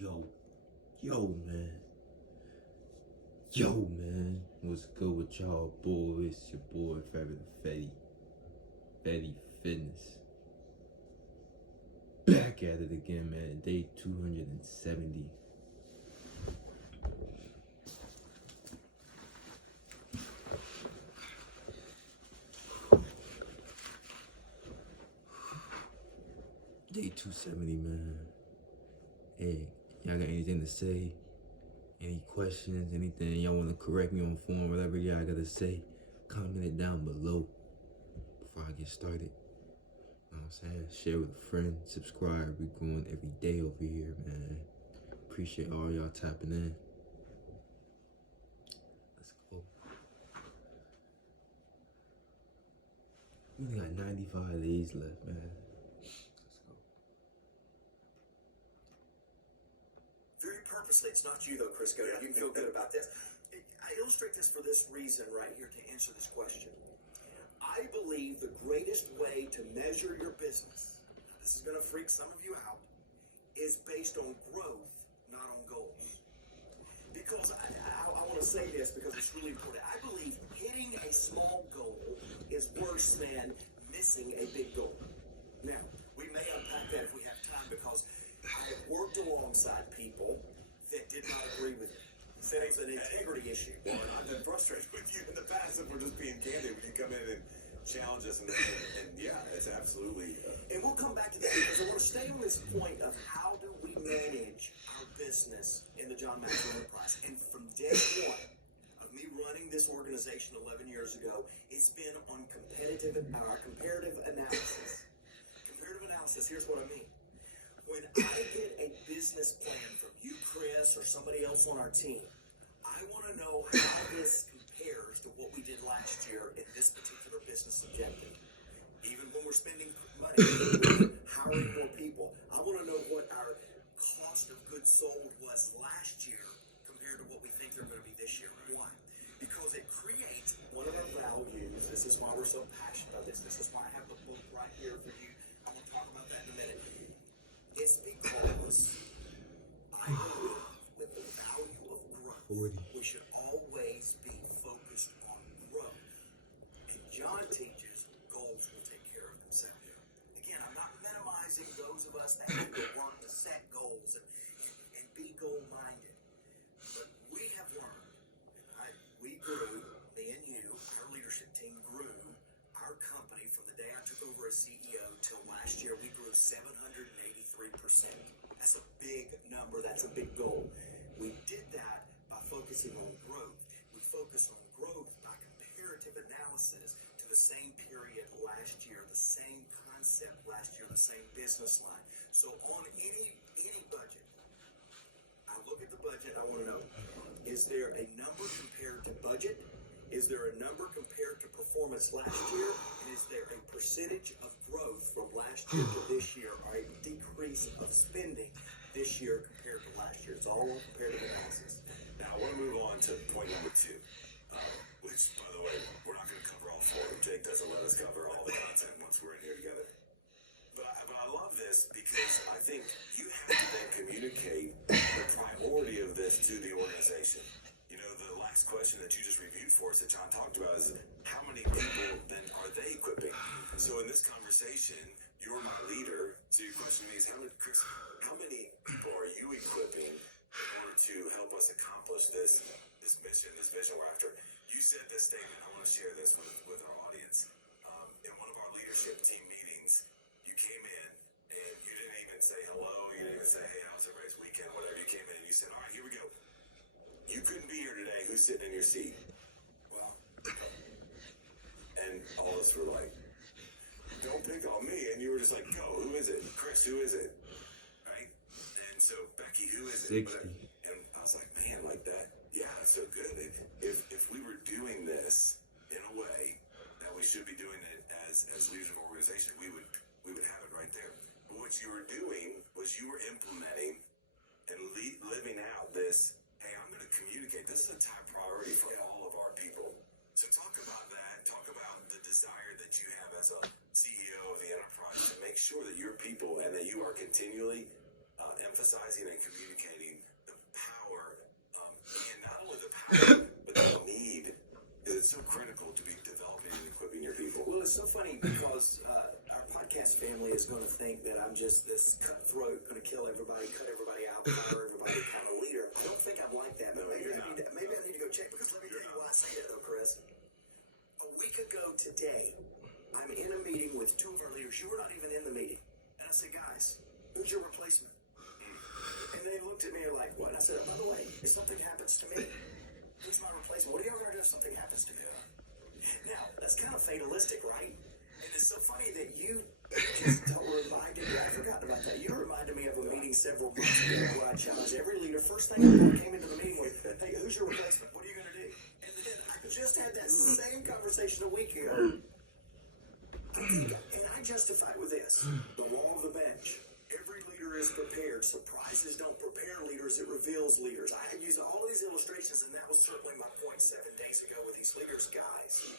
Yo, man. Yo, man. What's good with y'all, boys? It's your boy, Favorite Fetty. Fetty Fitness. Back at it again, man. Day 270. Day 270, man. Hey, y'all got anything to say? Any questions? Anything y'all want to correct me on the form? Whatever y'all got to say, comment it down below before I get started. You know what I'm saying? Share with a friend, subscribe. We're going every day over here, man. Appreciate all y'all tapping in. Let's go. We only got 95 days left, man. Very purposely, it's not you though, Chris. Go. You can feel good about this. I illustrate this for this reason right here to answer this question. I believe the greatest way to measure your business, this is going to freak some of you out, is based on growth, not on goals. Because I want to say this because it's really important. I believe hitting a small goal is worse than missing a big goal. Now, we may unpack that if we have time because I have worked alongside people that did not agree with it. Said it's an integrity issue. Well, I've been frustrated with you in the past if we're just being candid. When you come in and challenge us, and yeah, it's absolutely. And we'll come back to that because I want to stay on this point of how do we manage our business in the John Mack Enterprise. And from day one of me running this organization 11 years ago, it's been on comparative analysis. Comparative analysis, here's what I mean. When I get a business plan from you, Chris, or somebody else on our team, I want to know how this compares to what we did last year in this particular business objective. Even when we're spending money, hiring more people, I want to know what our cost of goods sold was last year compared to what we think they're going to be this year. Why? Because it creates one of our values. This is why we're so passionate about this. This is why I have the book right here for you. I'm going to talk about that in a minute. It's because I believe with the value of growth, we should always be focused on growth. And John teaches goals will take care of themselves. Again, I'm not minimizing those of us that have to work to set goals and be goal-minded. But we have learned, and we grew, me and you, our leadership team grew our company from the day I took over as CEO till last year, we grew 783%. That's a big number. That's a big goal. We did that by focusing on growth. We focused on growth by comparative analysis to the same period last year, the same concept last year, the same business line. So on any budget, I look at the budget, I want to know, is there a number compared to budget? Is there a number compared to performance last year? And is there a percentage of growth from last year to this year or a decrease of spending this year compared to last year? It's all on comparative analysis. Now, I want to move on to point number 2, which, by the way, we're not going to cover all 4. Jake doesn't let us cover all the content once we're in here together. But I love this because I think you have to then communicate the priority of this to the organization. You know, the last question that you just reviewed for us that John talked about is how many people then are they equipping? So in this conversation, you're my leader. So your question to me is, Chris, how many people are you equipping in order to help us accomplish this mission, this vision we're after? You said this statement. I want to share this with our audience. In one of our leadership team meetings, you came in and you didn't even say hello. You didn't even say, hey, how's everybody's weekend? Whatever. You came in and you said, all right, here we go. You couldn't be here today. Who's sitting in your seat? Well, and all of us were like, don't pick on me. And you were just like, go. Who is it? Chris, who is it? Right? And so, Becky, who is it? 60. And I was like, man, like that. Yeah, that's so good. If we were doing this in a way that we should be doing it as leaders of an organization, we would have it right there. But what you were doing was you were implementing and living out this, hey, I'm going to communicate. This is a top priority for all of our people. So talk about that. Talk about the desire that you have as a CEO of the enterprise to make sure that your people and that you are continually emphasizing and communicating fire everybody to become a leader. I don't think I'm like that, but maybe I need to go check, because let me tell you why I say it though, Chris. A week ago today, I'm in a meeting with two of our leaders. You were not even in the meeting. And I said, guys, who's your replacement? And they looked at me like, what? I said, by the way, if something happens to me, who's my replacement? What are y'all going to do if something happens to me? Now, that's kind of fatalistic, right? And it's so funny that you just reminded me. I forgot about that. You reminded me of a meeting several months ago where I challenged every leader. First thing I came into the meeting with, hey, who's your replacement? What are you going to do? And then I just had that same conversation a week ago. And I justify it with this. The law of the bench. Every leader is prepared. Surprises don't prepare leaders, it reveals leaders. I had used all these illustrations, and that was certainly my point 7 days ago with these leaders. Guys,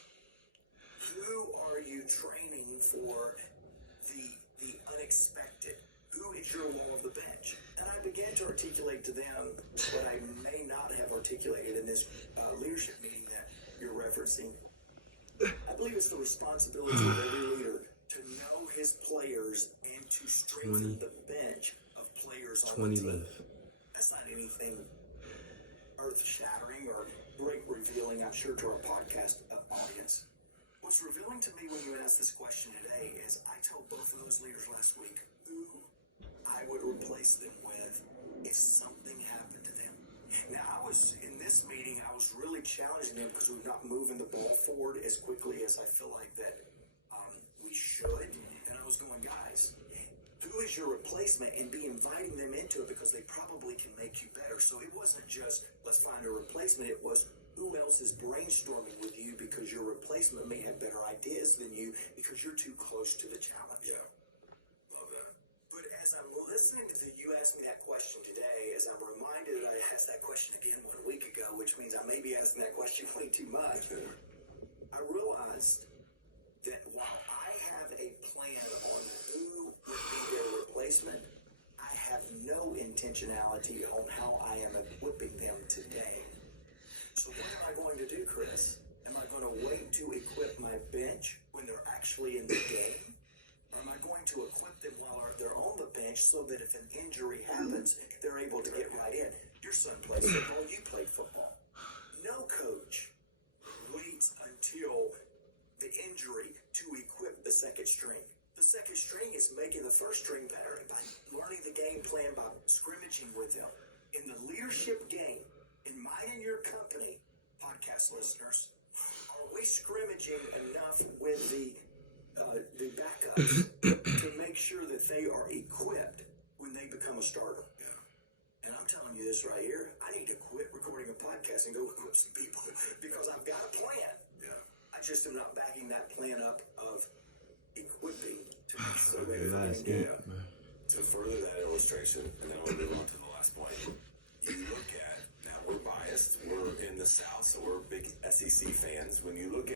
who are you training for the unexpected? Who is your law of the bench? And I began to articulate to them what I may not have articulated in this leadership meeting that you're referencing. I believe it's the responsibility of every leader to know his players and to strengthen the bench of players on the team. Left. That's not anything earth-shattering or great revealing, I'm sure, to our podcast audience. What's revealing to me when you ask this question today is I told both of those leaders last week who I would replace them with if something happened to them. Now, in this meeting, I was really challenging them because we're not moving the ball forward as quickly as I feel like that we should. And I was going, guys, who is your replacement? And be inviting them into it because they probably can make you better. So it wasn't just, let's find a replacement. It was, who else is brainstorming with you because your replacement may have better ideas than you because you're too close to the challenge. Yeah. Love that. But as I'm listening to you ask me that question today, as I'm reminded that I asked that question again 1 week ago, which means I may be asking that question way too much, I realized that while I have a plan on who would be their replacement, I have no intentionality on how I am equipping them today. So what am I going to do, Chris? Am I going to wait to equip my bench when they're actually in the game? Or am I going to equip them while they're on the bench so that if an injury happens, they're able to get right in? Your son plays football, you played football. No coach waits until the injury to equip the second string. The second string is making the first string better by learning the game plan, by scrimmaging with them. In the leadership game, in mine and your company, podcast listeners, are we scrimmaging enough with the backups to make sure that they are equipped when they become a starter? Yeah. And I'm telling you this right here, I need to quit recording a podcast and go equip some people because I've got a plan. Yeah. I just am not backing that plan up of equipping to make sure that To further that illustration, and then I'll move on to the last point. You look at, now we're biased, we're in the South, so we're big SEC fans. When you look at